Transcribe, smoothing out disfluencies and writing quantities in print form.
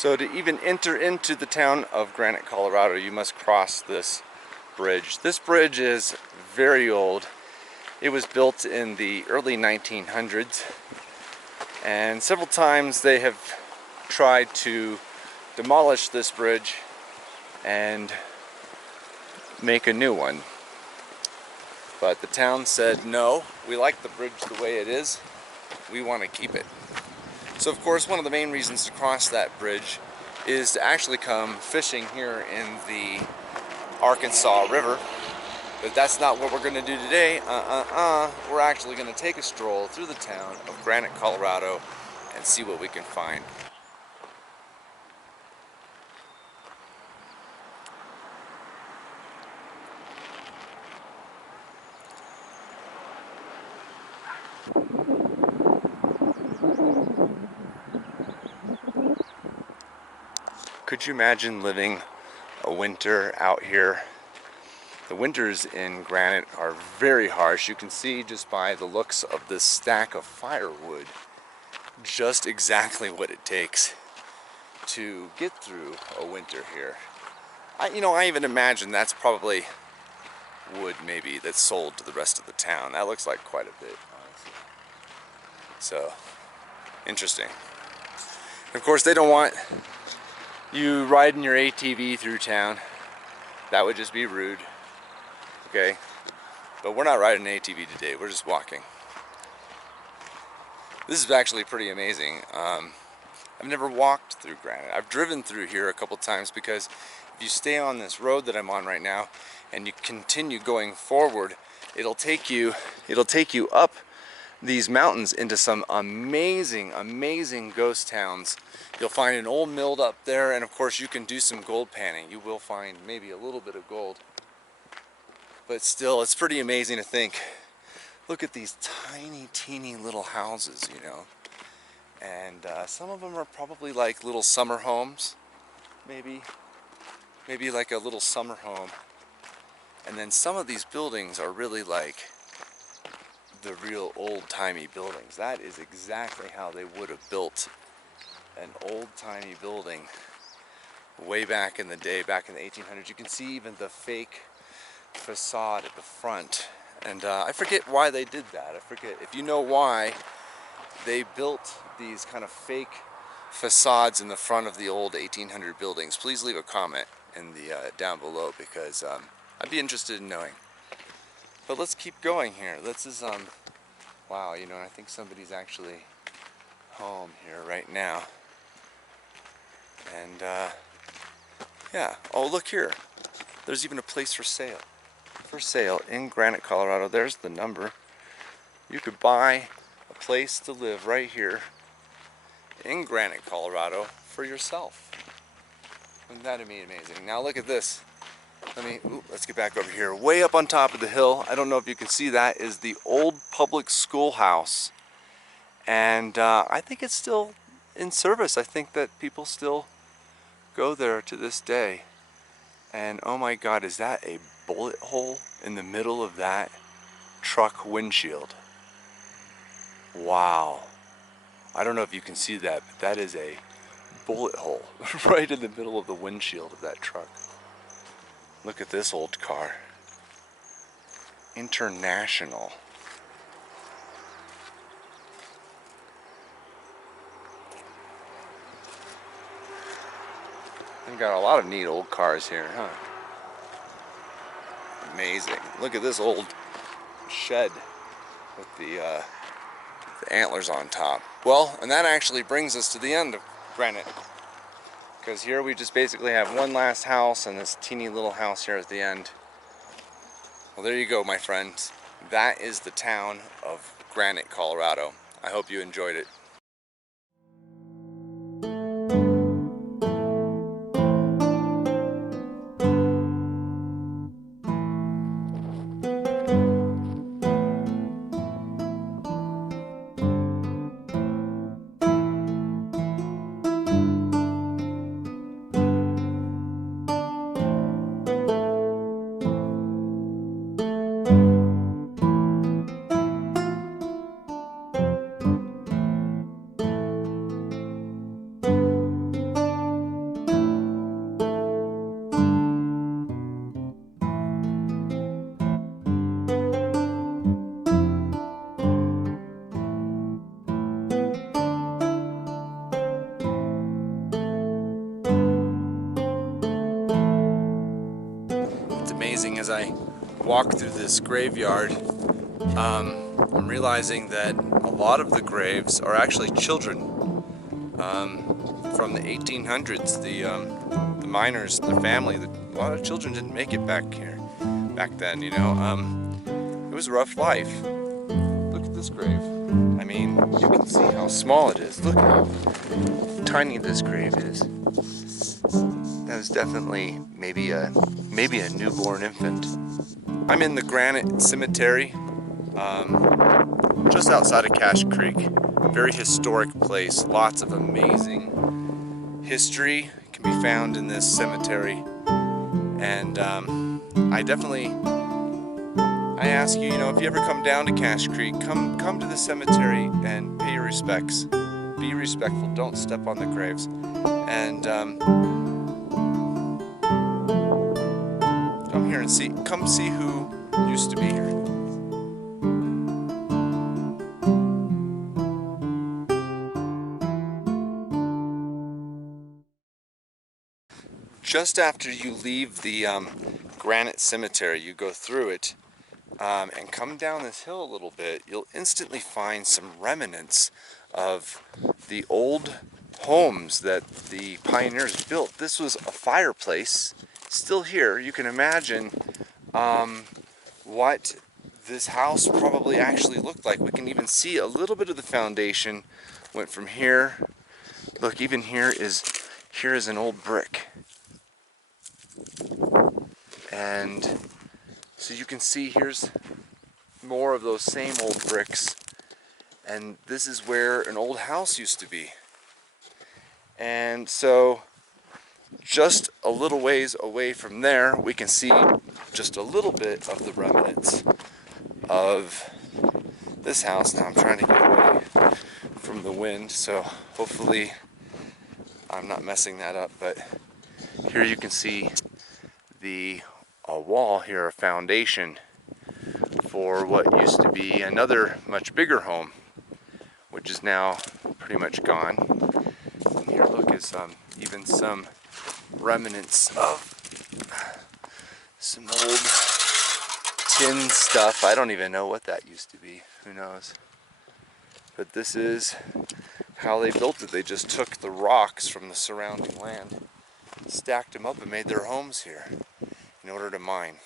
So to even enter into the town of Granite, Colorado, you must cross this bridge. This bridge is very old. It was built in the early 1900s, and several times they have tried to demolish this bridge and make a new one. But the town said, no, we like the bridge the way it is. We want to keep it. So of course, one of the main reasons to cross that bridge is to actually come fishing here in the Arkansas River. But that's not what we're going to do today. We're actually going to take a stroll through the town of Granite, Colorado and see what we can find. Could you imagine living a winter out here? The winters in Granite are very harsh. You can see just by the looks of this stack of firewood just exactly what it takes to get through a winter here. I even imagine that's probably wood maybe that's sold to the rest of the town. That looks like quite a bit, honestly. So, interesting. Of course, they don't want you riding your ATV through town. That would just be rude. Okay? But we're not riding an ATV today. We're just walking. This is actually pretty amazing. I've never walked through Granite. I've driven through here a couple times because if you stay on this road that I'm on right now and you continue going forward, it'll take you up these mountains into some amazing ghost towns. You'll find an old mill up there, and of course you can do some gold panning. You will find maybe a little bit of gold, but still, it's pretty amazing to think, look at these tiny teeny little houses, you know, and some of them are probably like little summer homes, maybe like a little summer home, and then some of these buildings are really like the real old-timey buildings. That is exactly how they would have built an old-timey building way back in the day, back in the 1800s. You can see even the fake facade at the front, and I forget why they did that. I forget. If you know why they built these kind of fake facades in the front of the old 1800 buildings, please leave a comment in the down below, because I'd be interested in knowing. But let's keep going here. This is, wow, you know, I think somebody's actually home here right now. And, yeah. Oh, look here. There's even a place for sale. For sale in Granite, Colorado. There's the number. You could buy a place to live right here in Granite, Colorado for yourself. Wouldn't that be amazing? Now look at this. Let's get back over here. Way up on top of the hill, I don't know if you can see that, is the old public schoolhouse. And I think it's still in service. I think that people still go there to this day. And oh my God, is that a bullet hole in the middle of that truck windshield? Wow. I don't know if you can see that, but that is a bullet hole right in the middle of the windshield of that truck. Look at this old car. International. We've got a lot of neat old cars here, huh? Amazing. Look at this old shed with the antlers on top. Well, and that actually brings us to the end of Granite, because here we just basically have one last house and this teeny little house here at the end. Well, there you go, my friends. That is the town of Granite, Colorado. I hope you enjoyed it. as I walk through this graveyard, I'm realizing that a lot of the graves are actually children from the 1800s. The miners, their family, a lot of children didn't make it back here, back then, you know. It was a rough life. Look at this grave. I mean, you can see how small it is. Look how tiny this grave is. That was definitely maybe a newborn infant. I'm in the Granite Cemetery, just outside of Cache Creek. Very historic place. Lots of amazing history can be found in this cemetery. And I ask you, you know, if you ever come down to Cache Creek, come to the cemetery and pay your respects. Be respectful. Don't step on the graves. And come here and come see who used to be here. Just after you leave the Granite Cemetery, you go through it and come down this hill a little bit, you'll instantly find some remnants of the old homes that the pioneers built. This was a fireplace, still here. You can imagine what this house probably actually looked like. We can even see a little bit of the foundation went from here. Look, even here is an old brick. And so you can see here's more of those same old bricks, and this is where an old house used to be. And so just a little ways away from there, we can see just a little bit of the remnants of this house. Now I'm trying to get away from the wind, so hopefully I'm not messing that up, but here you can see a wall here, a foundation for what used to be another much bigger home, which is now pretty much gone. And here, look, is even some remnants of some old tin stuff. I don't even know what that used to be. Who knows? But this is how they built it. They just took the rocks from the surrounding land, stacked them up, and made their homes here in order to mine.